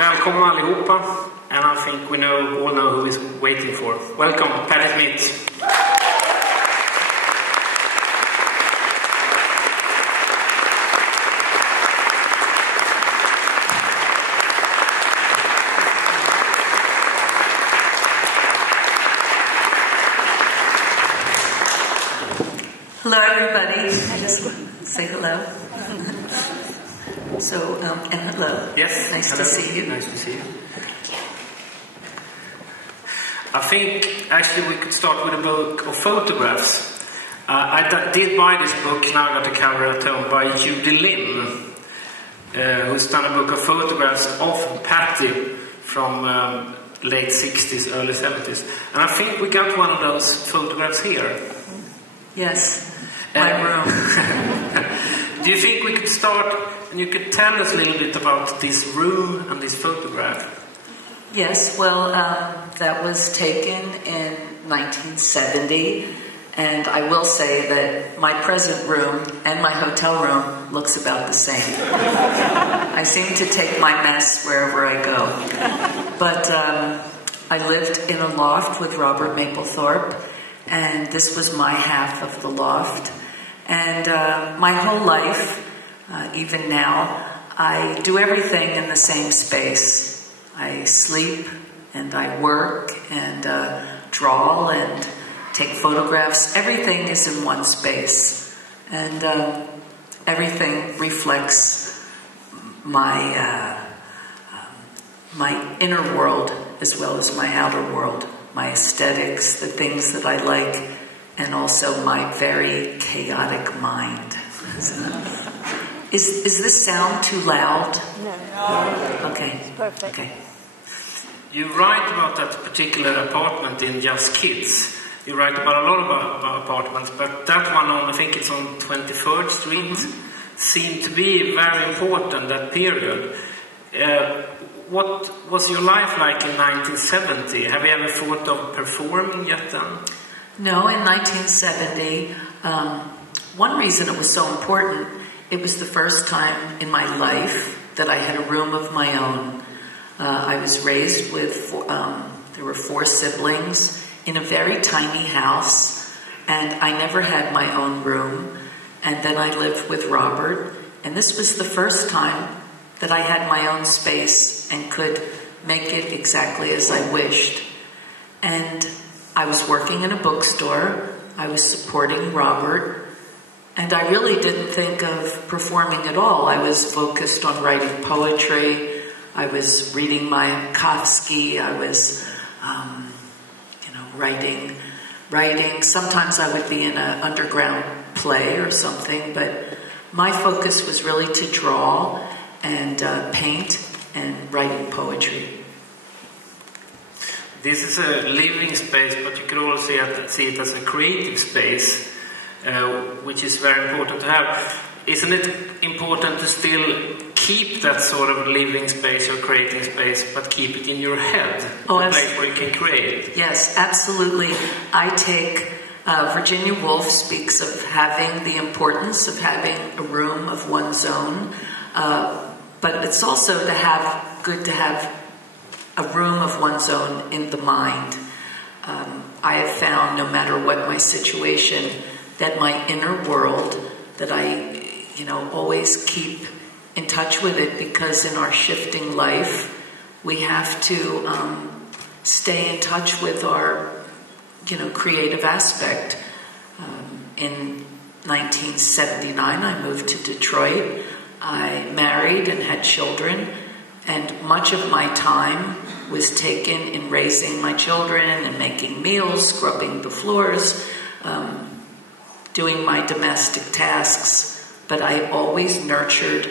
Welcome allihopa, and I think we all know who is waiting for. Welcome, Patti Smith. Hello, everybody. I just say hello. So, and hello. Yes. Nice hello. to see you. Nice to see you. I think actually we could start with a book of photographs. I did buy this book, now I got a cover at home, by Judy Lim, who's done a book of photographs of Patti from late 60s, early 70s. And I think we got one of those photographs here. Yes, my room. Do you think we could start, and you could tell us a little bit about this room and this photograph? Yes, well, that was taken in 1970, and I will say that my present room and my hotel room looks about the same. I seem to take my mess wherever I go. But I lived in a loft with Robert Mapplethorpe, and this was my half of the loft. And my whole life, even now, I do everything in the same space. I sleep, and I work, and draw, and take photographs. Everything is in one space. And everything reflects my inner world as well as my outer world. My aesthetics, the things that I like, and also my very chaotic mind. Is this sound too loud? No. Okay. It's perfect. Okay. You write about that particular apartment in Just Kids. You write about a lot about apartments, but that one I think it's on 23rd Street, seemed to be very important, that period. What was your life like in 1970? Have you ever thought of performing yet then? No, in 1970, one reason it was so important, it was the first time in my life that I had a room of my own. I was raised with, there were 4 siblings in a very tiny house, and I never had my own room. And then I lived with Robert, and this was the first time that I had my own space and could make it exactly as I wished. And I was working in a bookstore, I was supporting Robert, and I really didn't think of performing at all. I was focused on writing poetry, I was reading Mayakovsky, I was, writing. Sometimes I would be in an underground play or something, but my focus was really to draw and paint and writing poetry. This is a living space, but you could also see it as a creative space, which is very important to have. Isn't it important to still keep that sort of living space or creating space, but keep it in your head? A place where you can create. Yes, absolutely. I take, Virginia Woolf speaks of having the importance of having a room of one's own, but it's also good to have a room of one's own in the mind. I have found, no matter what my situation, that my inner world, that I, always keep in touch with it, because in our shifting life, we have to stay in touch with our, creative aspect. In 1979, I moved to Detroit. I married and had children, and much of my time was taken in raising my children and making meals, scrubbing the floors, doing my domestic tasks. But I always nurtured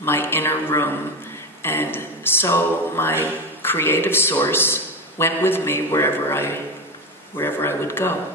my inner room, and so my creative source went with me wherever I would go.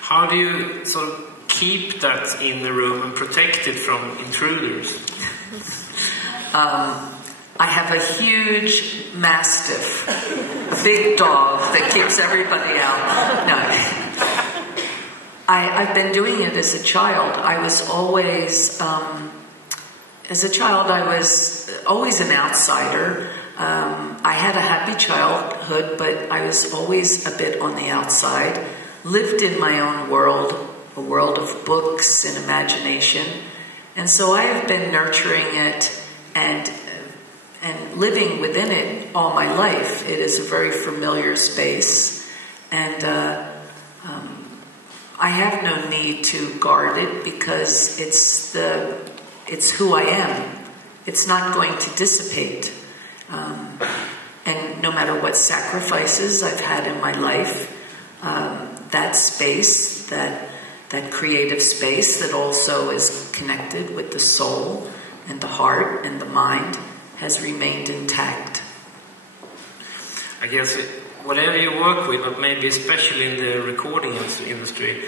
How do you sort of keep that in the room and protect it from intruders? I have a huge mastiff, a big dog that keeps everybody out. No. I've been doing it as a child. I was always as a child, I was always an outsider. I had a happy childhood, but I was always a bit on the outside. Lived in my own world, a world of books and imagination. And so I have been nurturing it and living within it all my life. It is a very familiar space. And I have no need to guard it because it's who I am. It's not going to dissipate. And no matter what sacrifices I've had in my life, that space, that creative space that also is connected with the soul and the heart and the mind has remained intact. I guess whatever you work with, but maybe especially in the recording industry,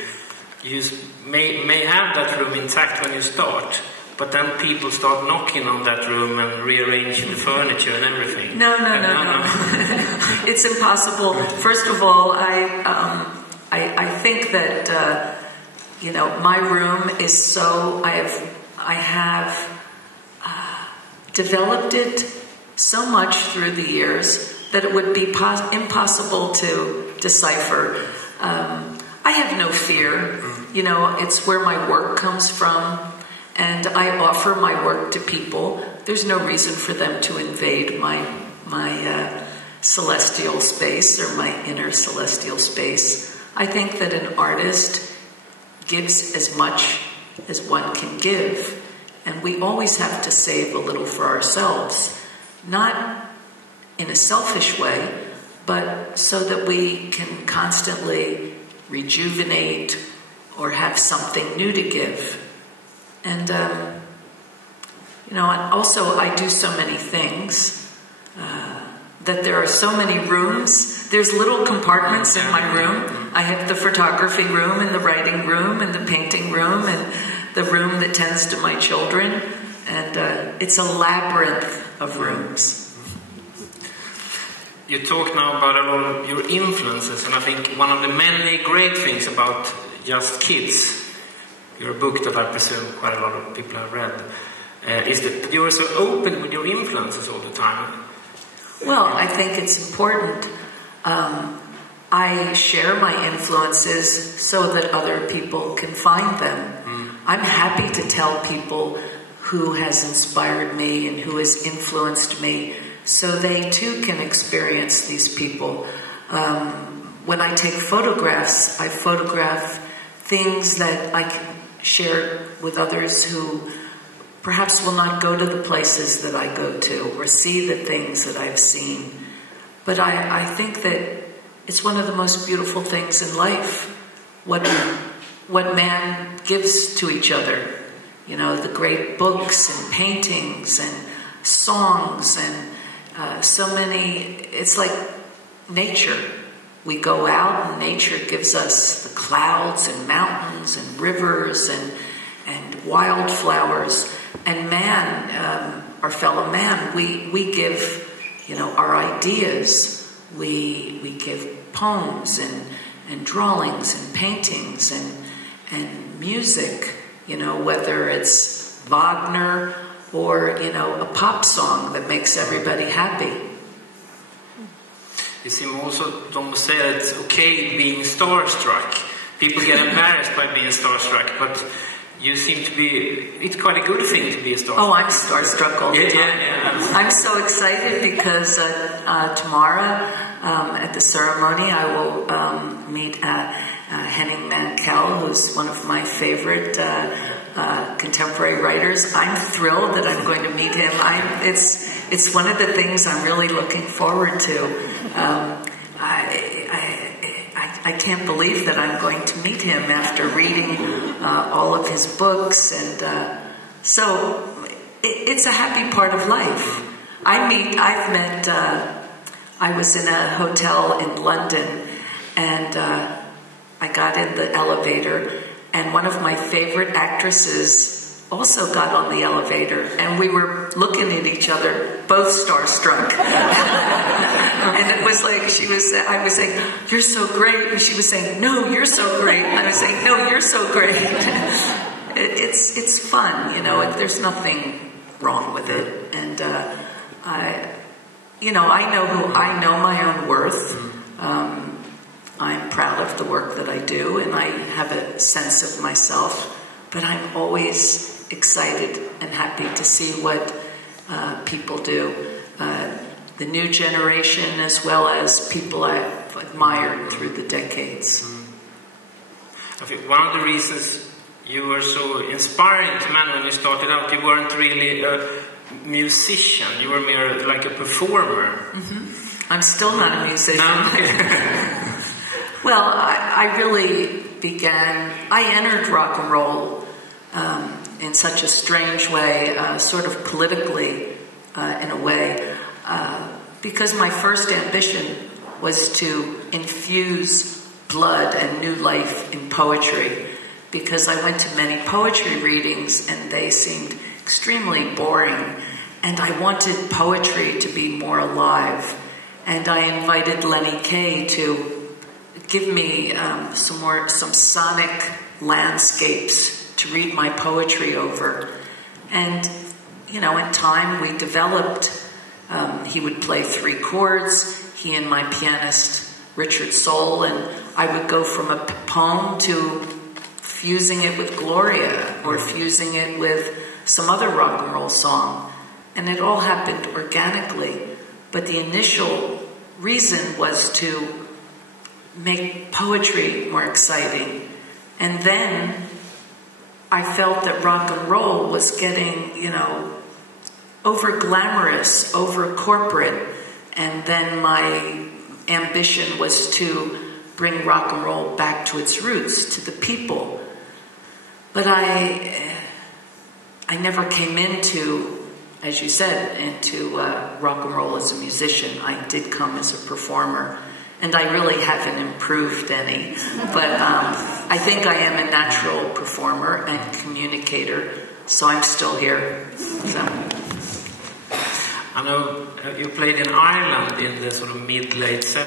you may have that room intact when you start, but then people start knocking on that room and rearranging the furniture and everything. No. It's impossible. First of all, I think that my room is so I have developed it so much through the years that it would be impossible to decipher. I have no fear. It's where my work comes from, and I offer my work to people. There's no reason for them to invade my celestial space or my inner celestial space. I think that an artist gives as much as one can give, and we always have to save a little for ourselves, not in a selfish way, but so that we can constantly rejuvenate or have something new to give. And and also I do so many things that there are so many rooms. There's little compartments in my room. I have the photography room and the writing room and the painting room and the room that tends to my children. And it's a labyrinth of rooms. You talk now about a lot of your influences, and I think one of the many great things about Just Kids, your book that I presume quite a lot of people have read, is that you're so open with your influences all the time. Well, I think it's important. I share my influences so that other people can find them. I'm happy to tell people who has inspired me and who has influenced me so they too can experience these people. When I take photographs, I photograph things that I can share with others who perhaps will not go to the places that I go to or see the things that I've seen. But I think that it's one of the most beautiful things in life, what man gives to each other. The great books and paintings and songs and so many. It's like nature. We go out and nature gives us the clouds and mountains and rivers and wildflowers. And man, our fellow man, we give, our ideas. We give poems and drawings and paintings and music, whether it's Wagner or, a pop song that makes everybody happy. You seem also to say that it's okay being starstruck. People get embarrassed by being starstruck, but you seem to be, it's quite a good thing to be a starstruck. Oh, I'm starstruck all the time. Yeah. I'm so excited because tomorrow at the ceremony I will meet Henning Mankell, who's one of my favorite contemporary writers. I'm thrilled that I'm going to meet him. It's one of the things I'm really looking forward to. I can't believe that I'm going to meet him after reading all of his books, and so it's a happy part of life. I was in a hotel in London, and I got in the elevator, and one of my favorite actresses also got on the elevator, and we were looking at each other, both starstruck. And it was like I was saying, "You're so great," and she was saying, "No, you're so great." And I was saying, "No, you're so great." It's fun, There's nothing wrong with it. And I know my own worth. I'm proud of the work that I do, and I have a sense of myself. But I'm always excited and happy to see what people do. The new generation, as well as people I've admired through the decades. I think one of the reasons you were so inspiring to men when you started out, you weren't really a musician. You were more like a performer. Mm-hmm. I'm still not a musician. No. Well, I really I entered rock and roll in such a strange way, sort of politically in a way, because my first ambition was to infuse blood and new life in poetry, because I went to many poetry readings and they seemed extremely boring, and I wanted poetry to be more alive. And I invited Lenny Kaye to give me some sonic landscapes to read my poetry over. And, in time we developed, he would play 3 chords, he and my pianist Richard Soul, and I would go from a poem to fusing it with Gloria or fusing it with some other rock and roll song. And it all happened organically. But the initial reason was to make poetry more exciting. And then I felt that rock and roll was getting, over glamorous, over corporate. And then my ambition was to bring rock and roll back to its roots, to the people. But I never came into, as you said, into rock and roll as a musician. I did come as a performer. And I really haven't improved any. But I think I am a natural performer and communicator, so I'm still here. So. I know you played in Ireland in the sort of mid-late 70s.